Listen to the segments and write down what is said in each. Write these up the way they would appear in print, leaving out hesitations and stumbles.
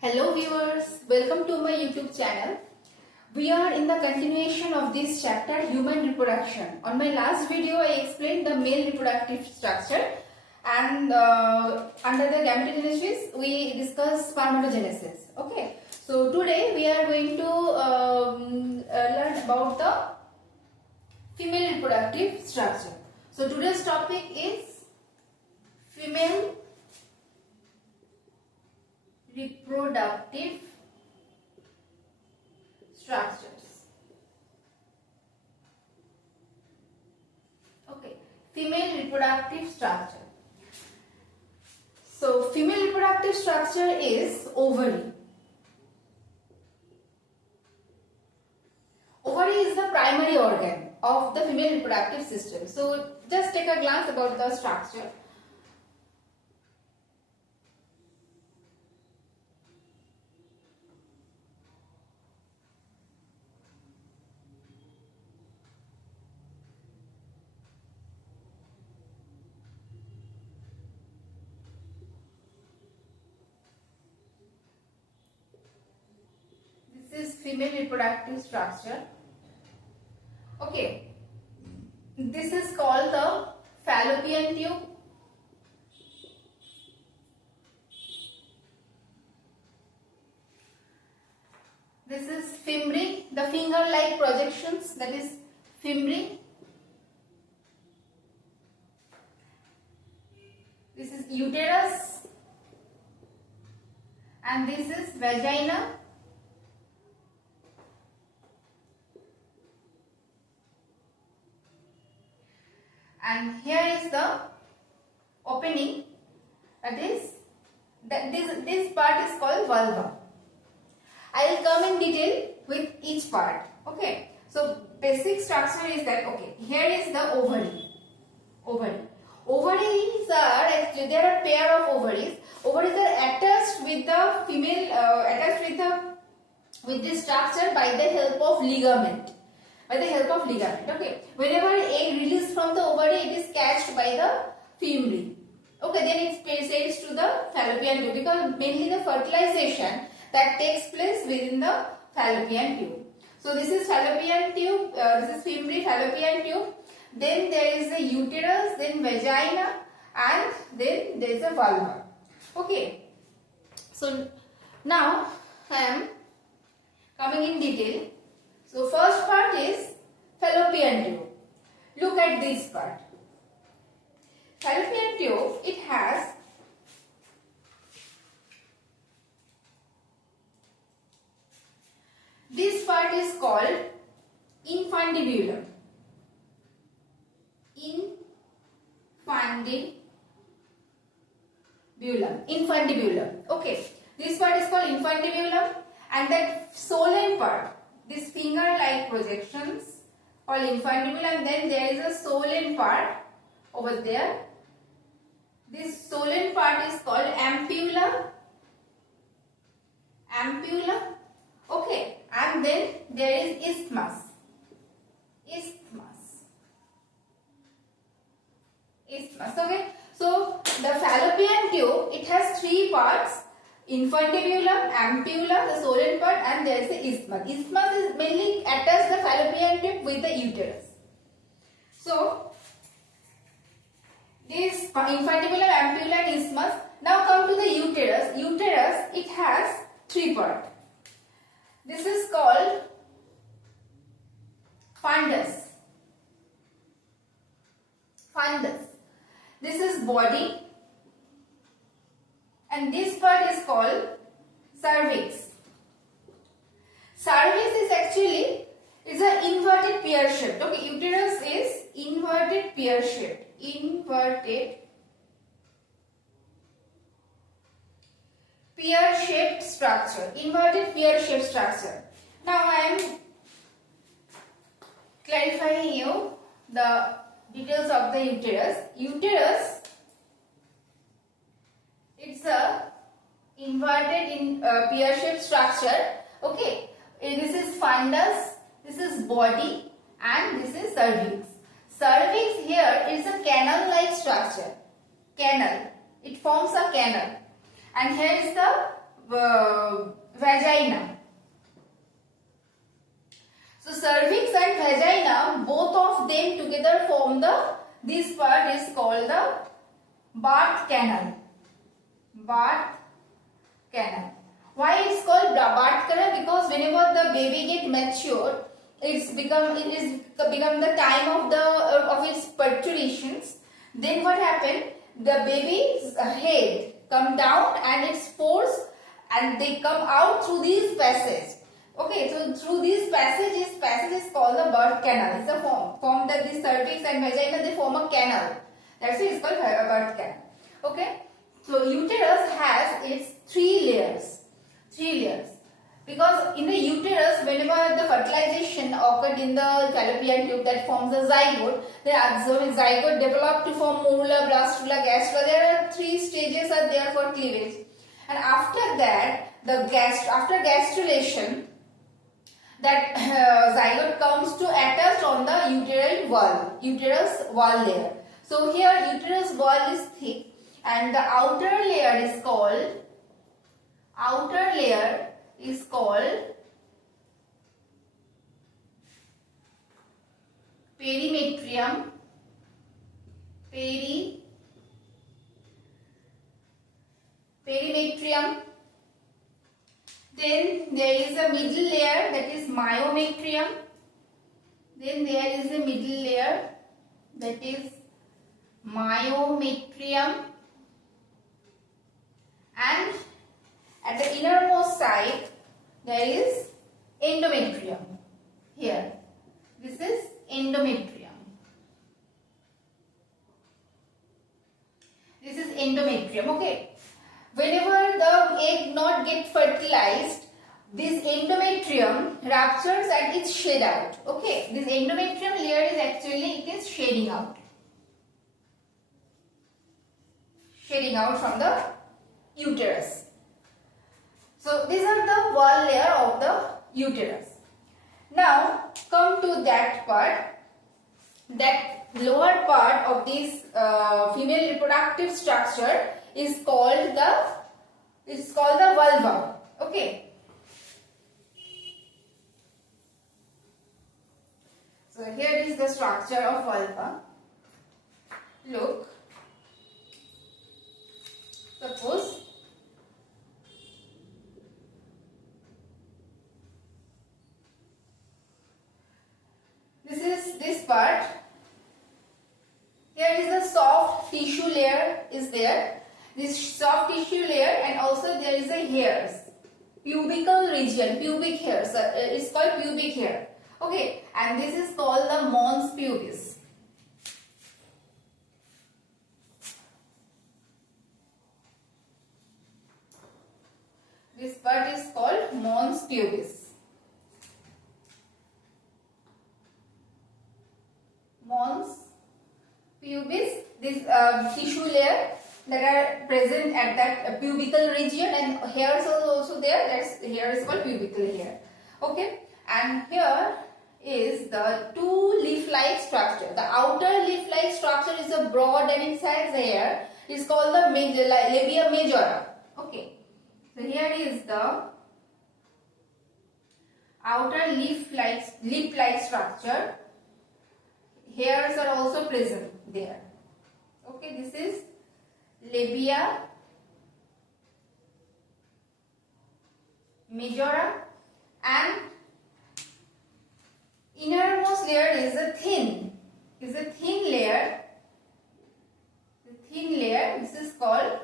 Hello viewers, welcome to my YouTube channel. We are in the continuation of this chapter, Human Reproduction. On my last video, I explained the male reproductive structure, and under the gametogenesis, we discussed spermatogenesis. Okay, so today we are going to learn about the female reproductive structure. So today's topic is female reproductive structures. Okay, female reproductive structure. So female reproductive structure is ovary. Ovary is the primary organ of the female reproductive system. So just take a glance about the structure. This is female reproductive structure. Okay, this is called the fallopian tube. This is mammary, the finger-like projections, that is mammary. This is uterus, and this is vagina. And here is the opening, this part is called vulva. I will come in detail with each part. Okay, so basic structure is that, okay, here is the ovary. Ovaries are actually, there are pair of ovaries. Ovaries are attached with the female, with this structure by the help of ligament. Okay, whenever egg released from the ovary, it is catched by the female. Okay, then it passes to the fallopian tube, because mainly the fertilization that takes place within the fallopian tube. So this is fallopian tube, this is female fallopian tube. Then there is a uterus, then vagina, and then there is a vulva. Okay, so now I am coming in detail. So first part is fallopian tube. Look at this part. Fallopian tube, it has this part is called infundibulum. Infundibulum. Okay, this part is called infundibulum, and that swollen part, this finger-like projections called infundibulum, and then there is a swollen part over there. This swollen part is called ampulla. Okay, and then there is isthmus. Okay, so the fallopian tube, it has three parts: infundibulum, ampulla, the swollen part, and there is the isthmus. Isthmus is mainly attached the fallopian tube with the uterus. So this infundibulum, ampulla, and isthmus. Now come to the uterus. Uterus, it has three parts. This is called fundus. This is body, and this part is called cervix. Cervix is actually an inverted pear shaped. Okay, uterus is inverted pear shaped. Inverted pear shaped structure. Now I am clarifying you the details of the uterus. Uterus, it's a inverted pear shaped structure. Okay, this is fundus, this is body, and this is cervix. Cervix here is a canal like structure. It forms a canal. And here is the vagina. So cervix and vagina, both of them together form this part is called the birth canal. Birth canal. Why it's called birth canal? Because whenever the baby get mature, it is become the time of its parturitions. Then what happened? The baby's head come down and its pores, and they come out through these passages. Okay, so through these passages is called the birth canal. It's a form that the cervix and vagina, they form a canal. That's why it's called birth canal. Okay, so uterus has its three layers. Because in the uterus, whenever the fertilization occurred in the fallopian tube, that forms the zygote. The zygote developed to form morula, blastula, gastrula. There are three stages are there for cleavage, and after that, after gastrulation, that zygote comes to attach on the uterus wall layer. So here uterus wall is thick, and the outer layer is called perimetrium. Then there is a middle layer, that is myometrium. Then there is a middle layer, that is myometrium. And at the innermost side, there is endometrium. Here, this is endometrium. This is endometrium. Okay. Whenever the egg not get fertilized, this endometrium ruptures and it's shed out. Okay. This endometrium layer is actually, it is shedding out. Shedding out from the uterus. So these are the wall layer of the uterus. Now come to that part. That lower part of this female reproductive structure is called the vulva. Okay. So here is the structure of vulva. Look. Suppose this is this part. Here is the soft tissue layer is there. This soft tissue layer, and also there is a hairs. Pubical region, pubic hairs. It's called pubic hair. Okay, and this is called the mons pubis. This part is called mons pubis. Mons pubis, this tissue layer that are present at that pubical region, and hairs are also there. That's hair is called pubical hair. Okay, and here is the two leaf-like structure. The outer leaf-like structure is a broad and inside the hair. It's called the labia majora. Okay, so here is the outer leaf-like structure. Hairs are also present there. Okay, this is labia majora, and innermost layer is a thin layer. The thin layer, this is called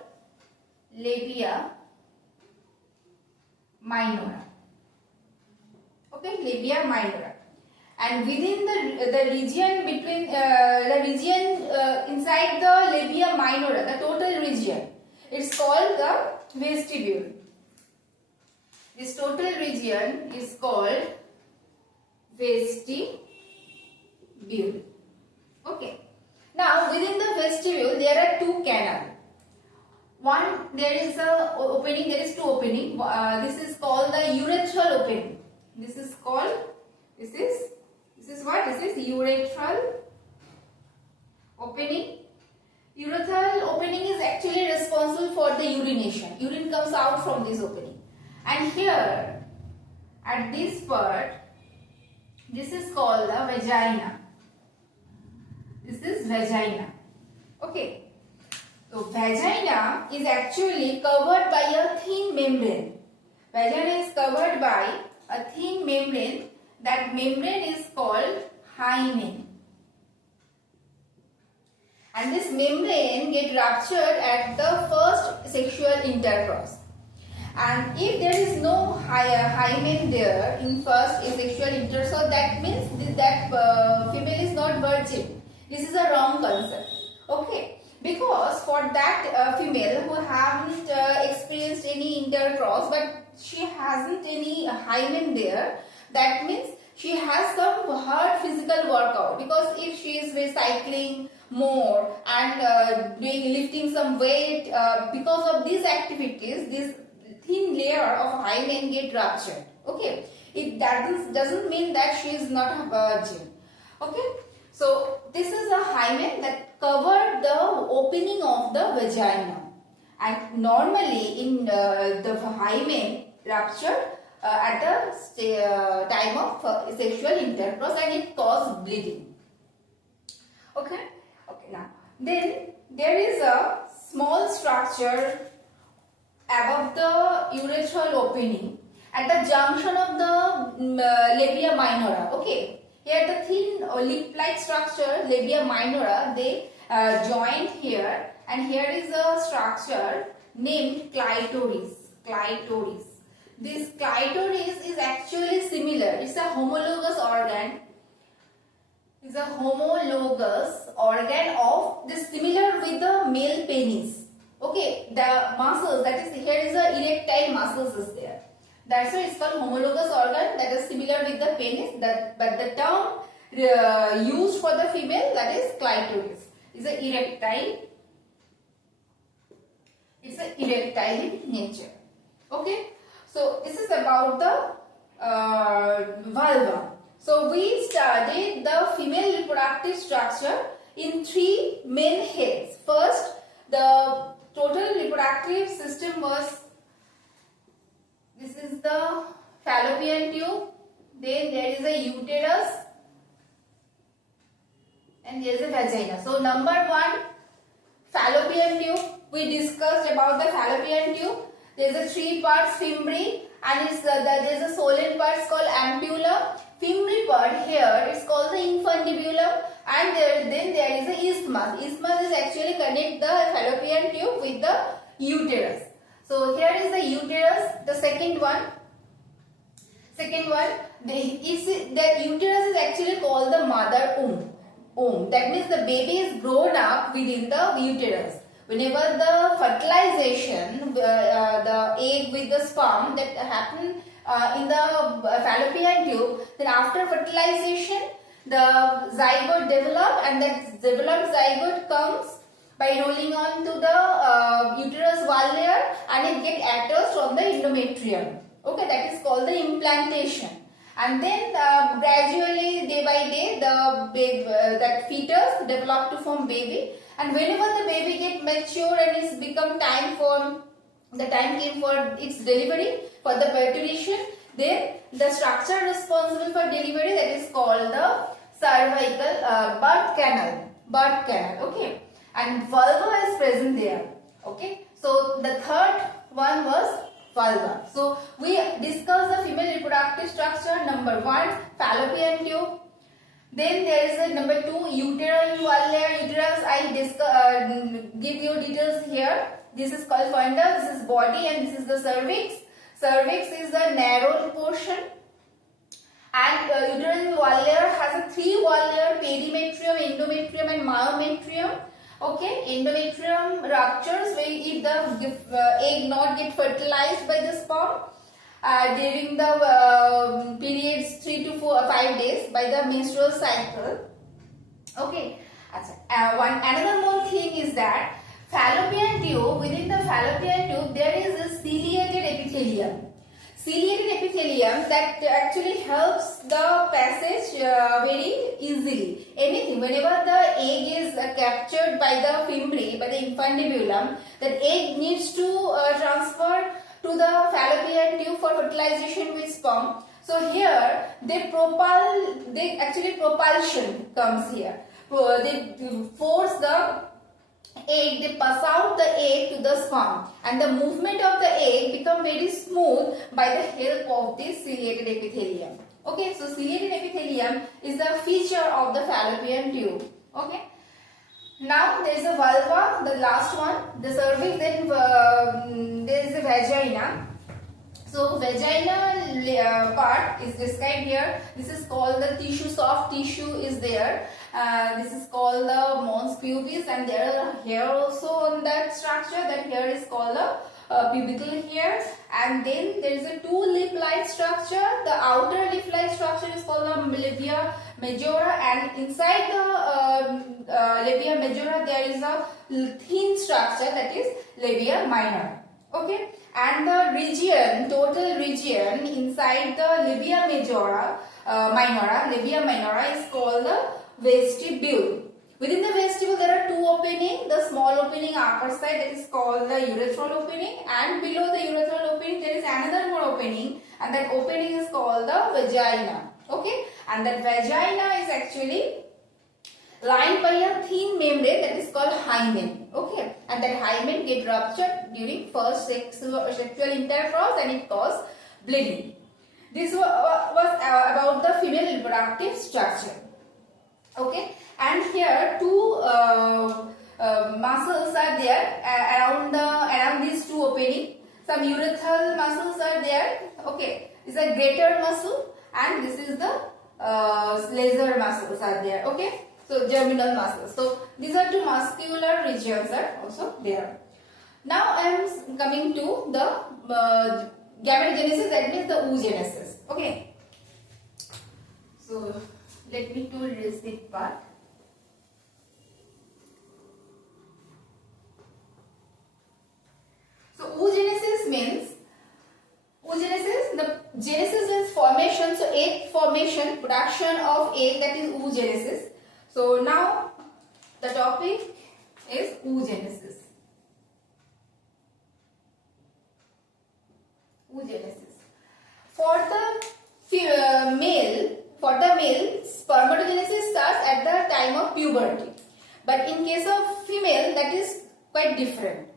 labia minora. Okay, labia minora. And within the region between inside the labia minora, the total region, it's called the vestibule. This total region is called vestibule. Okay. Now within the vestibule there are two canals. One, there is a opening. There is two opening. This is called the urethral opening. This is called. This is what? This is urethral opening. Urethral opening is actually responsible for the urination. Urine comes out from this opening. And here, at this part, this is called the vagina. This is vagina. Okay. So vagina is actually covered by a thin membrane. Vagina is covered by a thin membrane. That membrane is called hymen. And this membrane gets ruptured at the first sexual intercourse. And if there is no hymen there in first sexual intercourse, that means that female is not virgin. This is a wrong concept. Okay, because for that female who haven't experienced any intercourse, but she hasn't any hymen there, that means she has some hard physical workout. Because if she is recycling more and lifting some weight, because of these activities, this thin layer of hymen get ruptured. Okay, it doesn't mean that she is not a virgin. Okay, so this is a hymen that covered the opening of the vagina, and normally in the hymen ruptured at the time of sexual intercourse, and it causes bleeding. Okay, now then there is a small structure above the urethral opening at the junction of the labia minora. Okay, here the thin lip-like structure labia minora, they joined here, and here is a structure named clitoris. This clitoris is actually similar. It's a homologous organ. It's a homologous organ of this, similar with the male penis. Okay, the muscles, that is, here is a erectile muscles is there. That's why it's called homologous organ, that is similar with the penis. But the term used for the female, that is clitoris, is a erectile. It's a erectile in nature. Okay, so this is about the vulva. So we studied the female reproductive structure in 3 main heads. First, the total reproductive system was, this is the fallopian tube, then there is a uterus, and there is a vagina. So number 1, fallopian tube. We discussed about the fallopian tube. There is a 3 parts fimbriae, and there is a solid part called ampulla. Fimbriae part here is called the infundibulum, and then there is a isthmus. Isthmus is actually connect the fallopian tube with the uterus. So here is the uterus, the second one. The uterus is actually called the mother womb. That means the baby is grown up within the uterus. Whenever the fertilization, the egg with the sperm that happen in the fallopian tube, then after fertilization, the zygote develop, and that developed zygote comes by rolling on to the uterus wall layer, and it gets attached on the endometrium. Okay, that is called the implantation. And then gradually, day by day, the that fetus develop to form baby. And whenever the baby get mature and it's become time came for its delivery, for the parturition, then the structure responsible for delivery, that is called the cervical birth canal. Okay, and vulva is present there. Okay, so the third one was vulva. So we discussed the female reproductive structure. Number 1, fallopian tube. Then there is a number 2, uterine wall layer. Uterus, I give you details here. This is called fundus, this is body, and this is the cervix. Cervix is the narrow portion, and uterine wall layer has a 3 wall layer: perimetrium, endometrium, and myometrium. Okay, endometrium ruptures if the egg not get fertilized by the sperm during the periods 3 to 5 days by the menstrual cycle. Okay, another more thing is that fallopian tube, within the fallopian tube there is a ciliated epithelium. Ciliated epithelium epithelium that actually helps the passage very easily. Anything, whenever the egg is captured by the fimbriae, by the infundibulum, that egg needs to transfer to the fallopian tube for fertilization with sperm. So here propulsion comes here. They force the egg, they pass out the egg to the sperm, and the movement of the egg become very smooth by the help of this ciliated epithelium. Okay, so ciliated epithelium is the feature of the fallopian tube. Okay. Now there is a vulva, the last one, the cervix, then there is a vagina. So vaginal part is described here. This is called the tissue, soft tissue is there. This is called the mons pubis, and there are hair also on that structure. That hair is called the pubical hair. And then there is a two lip-like structure. The outer lip-like structure is called the labia majora, and inside the labia majora there is a thin structure, that is labia minor. Okay, and the region, total region inside the labia majora, labia minora is called the vestibule. Within the vestibule there are two openings, the small opening upper side, that is called the urethral opening, and below the urethral opening there is another more opening, and that opening is called the vagina. Okay, and that vagina is actually lined by a thin membrane that is called hymen. Okay, and that hymen get ruptured during first sexual intercourse and it causes bleeding. This was about the female reproductive structure. Okay, and here two muscles are there around these two openings. Some urethral muscles are there. Okay, this is a greater muscle, and this is the lesser muscles are there. Okay. So germinal muscles. So these are two muscular regions are also there. Now I am coming to the gametogenesis, that means the oogenesis. Okay. So let me do this part. So oogenesis means, the genesis is formation. So egg formation, production of egg, that is oogenesis. So now the topic is oogenesis. Oogenesis. For the male, spermatogenesis starts at the time of puberty. But in case of female, that is quite different.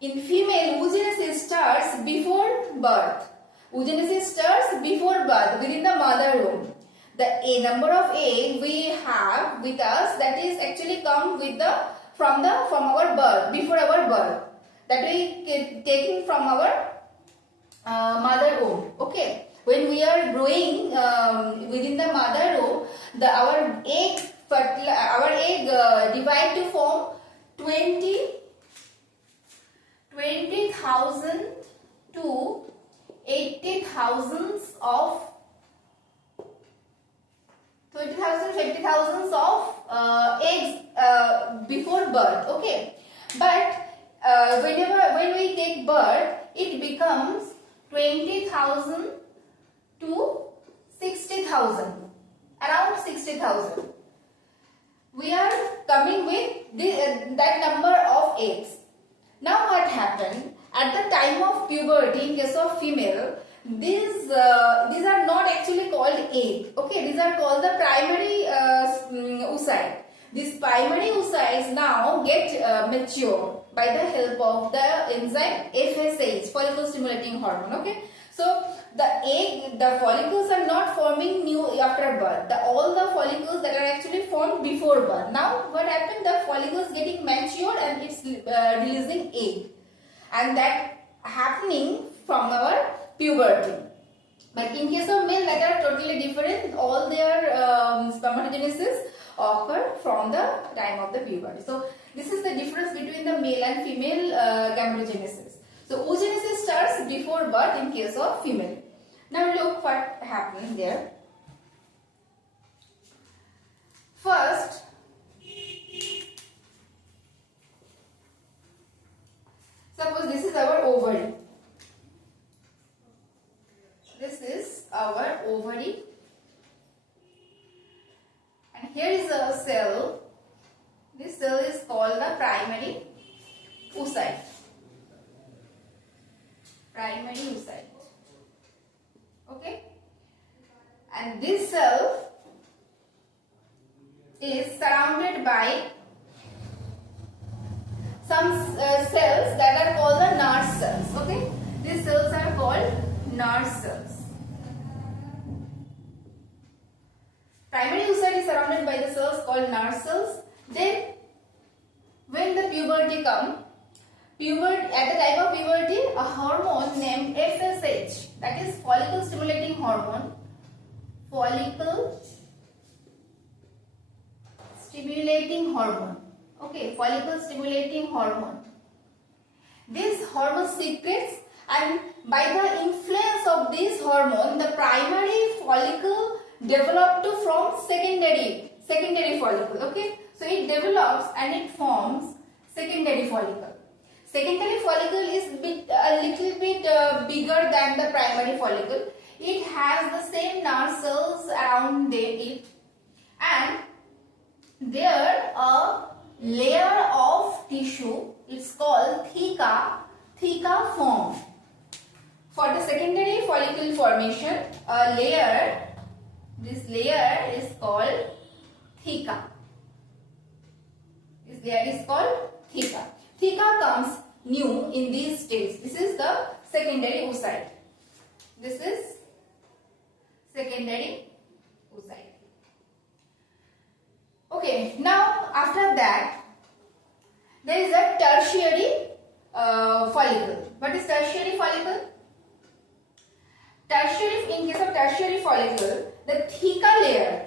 In female, oogenesis starts before birth. Oogenesis starts before birth, within the mother womb. The number of egg we have with us, that is actually come with from our birth, before our birth, that we taking from our mother womb. Okay, when we are growing within the mother womb, our egg divide to form 20,000 to 80,000 of 50,000 of eggs before birth. Okay, but when we take birth, it becomes 20,000 to 60,000, around 60,000. We are coming with that number of eggs. Now what happened at the time of puberty? In case of female, these are not actually called egg. Okay, these are called the primary oocyte. These primary oocytes now get mature by the help of the enzyme FSH, follicle stimulating hormone. Okay, so the follicles are not forming new after birth. All the follicles that are actually formed before birth. Now what happened? The follicles getting matured and it's releasing egg, and that happening from our puberty. But in case of male, that are totally different. All their spermatogenesis occur from the time of the puberty. So this is the difference between the male and female gametogenesis. So oogenesis starts before birth in case of female. Now look what happens there. First, suppose this is our ovary. This is ovary, and here is a cell. This cell is called the primary oocyte. Primary oocyte. Okay, and this cell is surrounded by some cells that are called the nurse cells. Okay, these cells are called nurse cells. Primary oocyte is surrounded by the cells called nurse cells. Then, when the puberty comes, at the time of puberty, a hormone named FSH, that is follicle stimulating hormone, follicle stimulating hormone. Okay, follicle stimulating hormone. This hormone secretes, and by the influence of this hormone, the primary follicle developed to form secondary follicle. Okay, so it develops and it forms secondary follicle. Secondary follicle is a little bit bigger than the primary follicle. It has the same nerve cells around it, and there a layer of tissue, it's called theca form. For the secondary follicle formation, this layer is called theca. This layer is called theca. Theca comes new in these stages. This is the secondary oocyte. This is secondary oocyte. Okay, now after that, there is a tertiary follicle. What is tertiary follicle? In case of tertiary follicle, the theca layer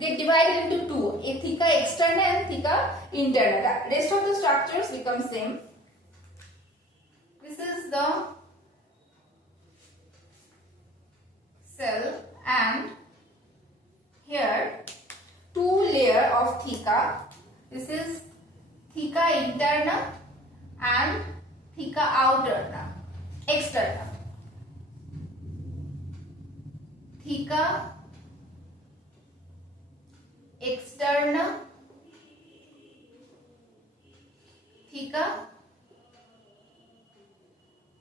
get divided into two, a theca externa and theca interna. The rest of the structures become same. This is the cell, and here two layer of theca. This is theca interna and theca externa. Theca externa, theca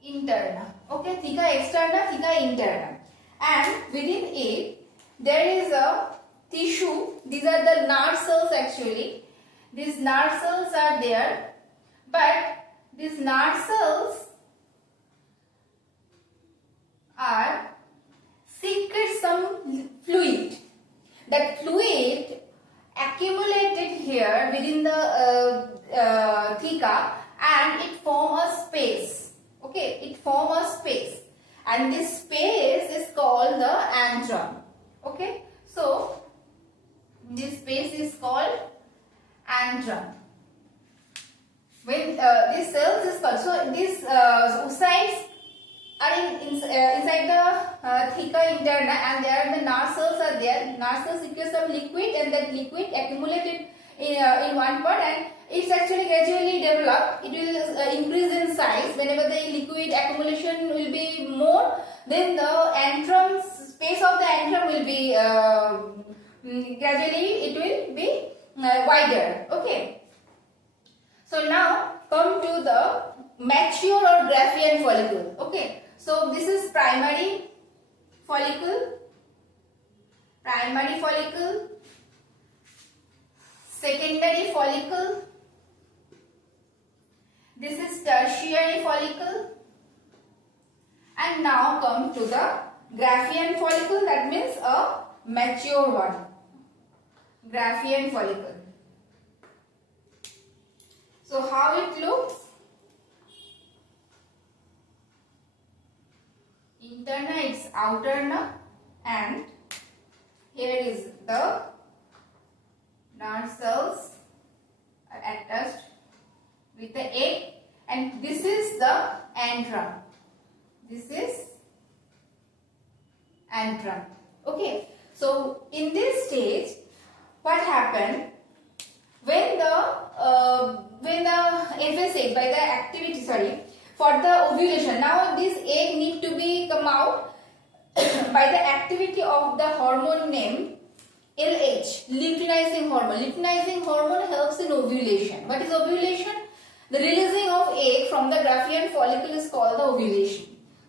interna. Okay, theca externa, theca interna, and within it there is a tissue. These are the nerve cells actually. These nerve cells are there, but these nerve cells are secrete some fluid. That fluid accumulated here within the theca, and it form a space. Okay, it form a space, and this space is called the antrum. Okay, so this space is called antrum. When this cells is called, so these oocytes are inside the theca interna, and there are the nerve cells are there. Nerve cells secrete some liquid, and that liquid accumulated in one part, and it's actually gradually developed. It will increase in size. Whenever the liquid accumulation will be more, then the antrum, space of the antrum will be gradually it will be wider. Okay. So now come to the mature or Graafian follicle. Okay. So this is primary follicle, secondary follicle, this is tertiary follicle, and now come to the Graafian follicle, that means a mature one. Graafian follicle. So how it looks? Interna, it's outerna, and here is the nerve cells are attached with the egg, and this is the antrum. This is antrum. Okay. So in this stage, what happened when the FSH by the activity, for the ovulation, now this egg need to be come out by the activity of the hormone named LH, luteinizing hormone. Luteinizing hormone helps in ovulation. What is ovulation? The releasing of egg from the Graafian follicle is called the ovulation.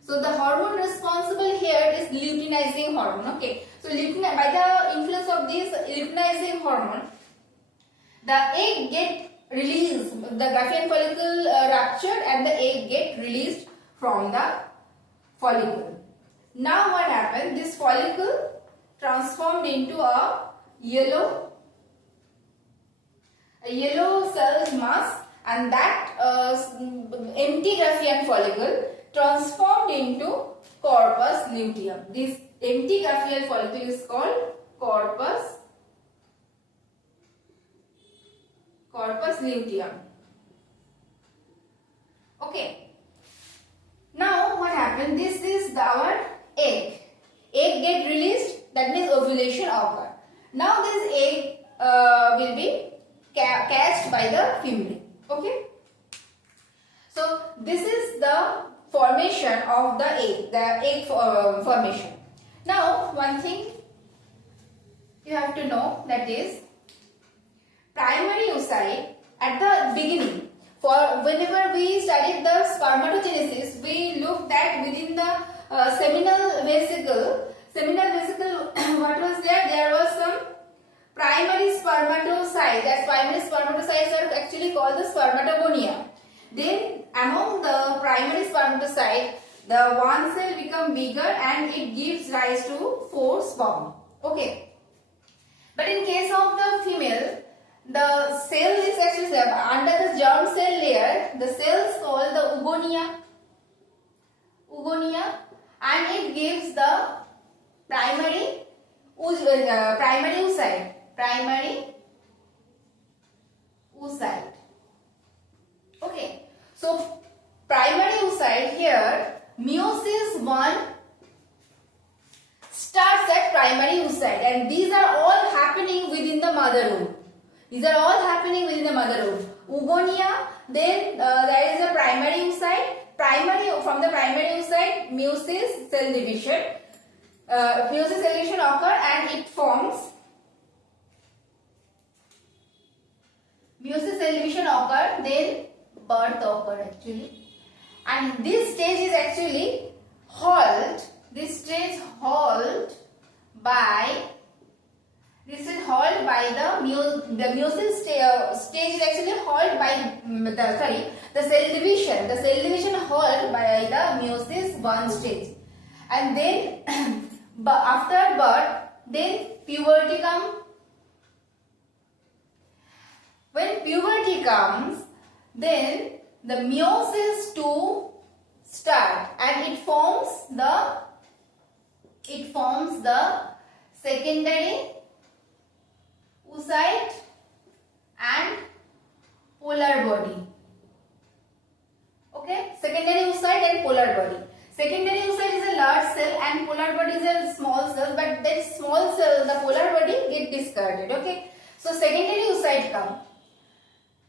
So the hormone responsible here is luteinizing hormone. Okay. So by the influence of this luteinizing hormone, the egg get released. The Graafian follicle ruptured and the egg get released from the follicle. Now what happened? This follicle transformed into a yellow cell mass, and that empty Graafian follicle transformed into corpus luteum. This empty Graafian follicle is called corpus luteum. Okay. Now what happened? This is our egg. Egg get released. That means ovulation occur. Now this egg will be catched by the female. Okay. So this is the formation of the egg formation. Now one thing you have to know, that is primary oocyte at the beginning. For whenever we studied the spermatogenesis, we looked at within the seminal vesicle, what was there? There was some primary spermatocytes. That primary spermatocytes are actually called the spermatogonia. Then among the primary spermatocyte, the one cell become bigger and it gives rise to 4 sperm. Okay. But in case of the female, the cell is actually under the germ cell layer. The cell is called the oogonia, and it gives the primary oocyte. Okay. So primary oocyte here, meiosis 1 starts at primary oocyte, and these are all happening within the mother womb. Oogonia, then there is a primary oocyte. From the primary oocyte, meiosis cell division. Meiosis cell division occur and it forms. Meiosis cell division occur, then birth occur actually. And this stage is actually halt. This stage halt by the meiosis stage is actually halt by the cell division. The cell division halt by the meiosis 1 stage, and then after birth, then puberty comes. When puberty comes, then the meiosis 2 start, and it forms the secondary oocyte and polar body. Okay, secondary oocyte and polar body. Secondary oocyte is a large cell and polar body is a small cell, but that small cell, the polar body, get discarded. Okay, so secondary oocyte come.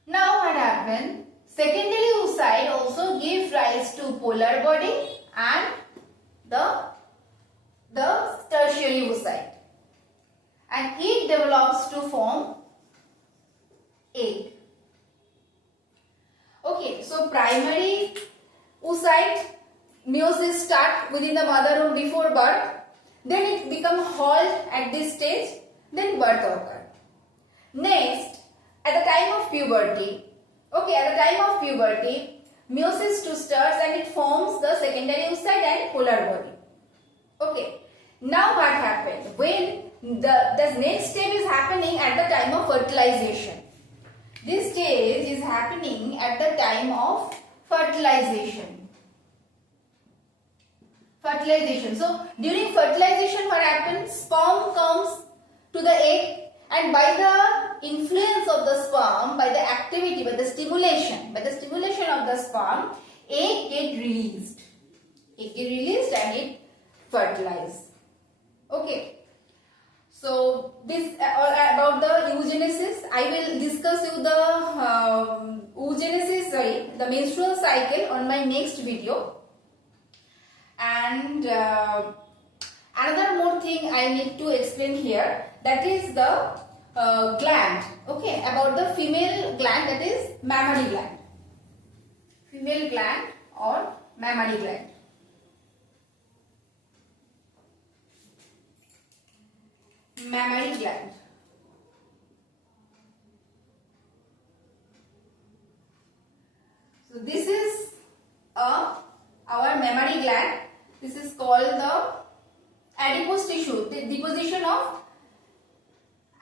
Now what happened? Secondary oocyte also gives rise to polar body and the tertiary oocyte, and it develops to form egg. Okay, so primary oocyte meiosis start within the mother womb before birth, then it become halt at this stage, then birth occur. Next, at the time of puberty, meiosis 2 starts and it forms the secondary oocyte and polar body. Okay, now what happened? When the next step is happening at the time of fertilization. This stage is happening at the time of fertilization. So during fertilization, what happens? Sperm comes to the egg, and by the influence of the sperm, by the activity, by the stimulation of the sperm, egg get released. And it fertilizes. Okay. So this about the oogenesis. I will discuss you the the menstrual cycle on my next video. And Another more thing I need to explain here, that is the gland. Okay, about the female gland, that is mammary gland. Female gland or mammary gland. Mammary gland. So this is our mammary gland. This is called the adipose tissue, the deposition of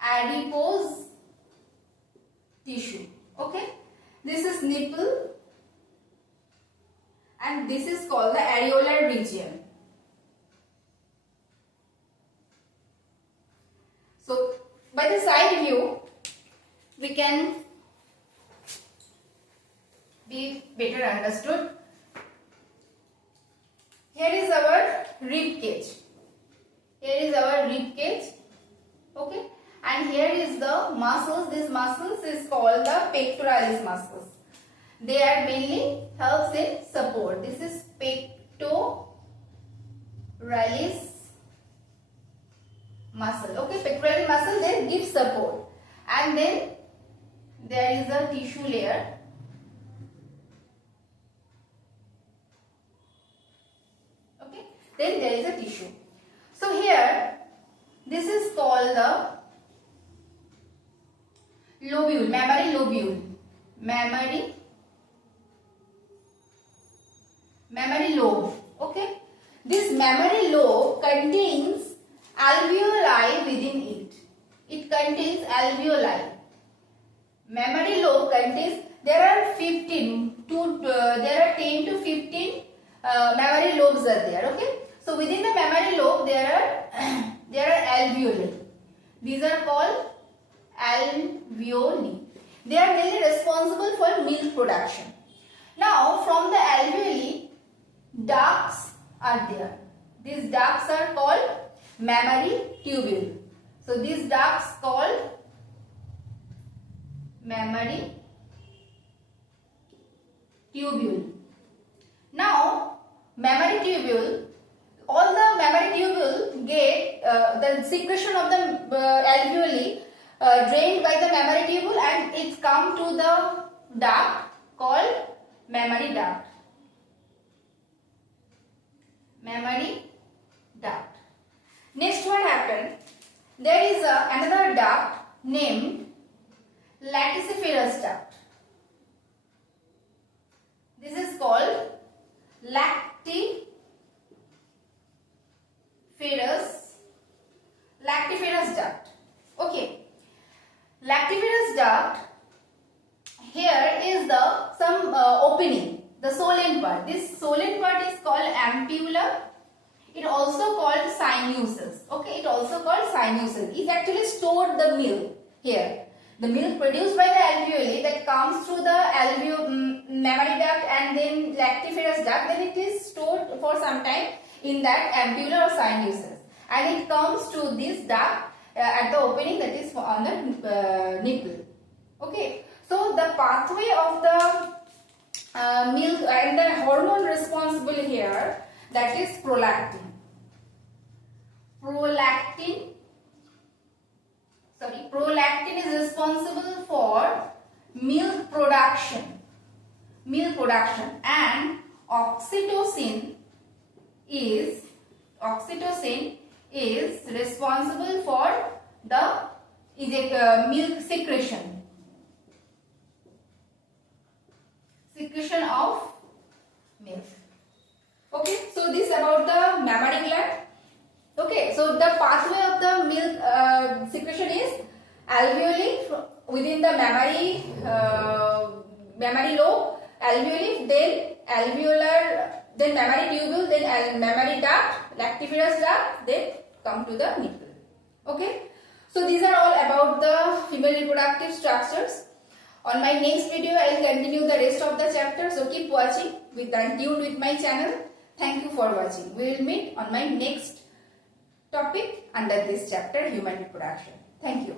adipose tissue. Okay, this is nipple and this is called the areolar region. So by the side view we can be better understood. Here is our rib cage. Here is our rib cage. Okay, and here is the muscles. This muscles is called the pectoralis muscles. They are mainly helps in support. This is pectoralis muscle. Okay, pectoralis muscle, they give support. And then there is a tissue layer. Okay, then there is a tissue. So here, this is called the lobule, mammary lobule, mammary lobe. Okay, this mammary lobe contains alveoli within it. It contains alveoli. Mammary lobe contains, there are 10 to 15 mammary lobes are there. Okay, so within the mammary lobe there are alveoli. These are called alveoli. They are mainly responsible for milk production. Now from the alveoli, ducts are there. These ducts are called mammary tubule. So these ducts called mammary tubule. Now mammary tubule, all the mammary tubule get the secretion of the alveoli drained by the mammary tubule and it come to the duct called mammary duct. Mammary duct. Next what happened? There is another duct named lactiferous duct. This is called lactiferous duct. Okay, lactiferous duct. Here is the some opening, the solent part. This solent part is called ampulla. It also called sinuses. Okay, it also called sinuses. It actually stored the milk here. The milk produced by the alveoli that comes through the mammary duct and then lactiferous duct, then it is stored for some time in that ampulla or sinuses, and it comes to this duct at the opening that is on the nipple. Okay, so the pathway of the milk and the hormone responsible here, that is prolactin. Prolactin is responsible for milk production, and oxytocin is responsible for the milk secretion of milk. Okay, so this about the mammary gland. Okay, so the pathway of the milk secretion is alveoli within the mammary lobe, alveoli, then alveolar, then mammary tubule, then mammary duct, lactiferous duct, then come to the nipple. Okay, so these are all about the female reproductive structures. On my next video, I will continue the rest of the chapter. So keep watching and tuned with my channel. Thank you for watching. We will meet on my next topic under this chapter, human reproduction. Thank you.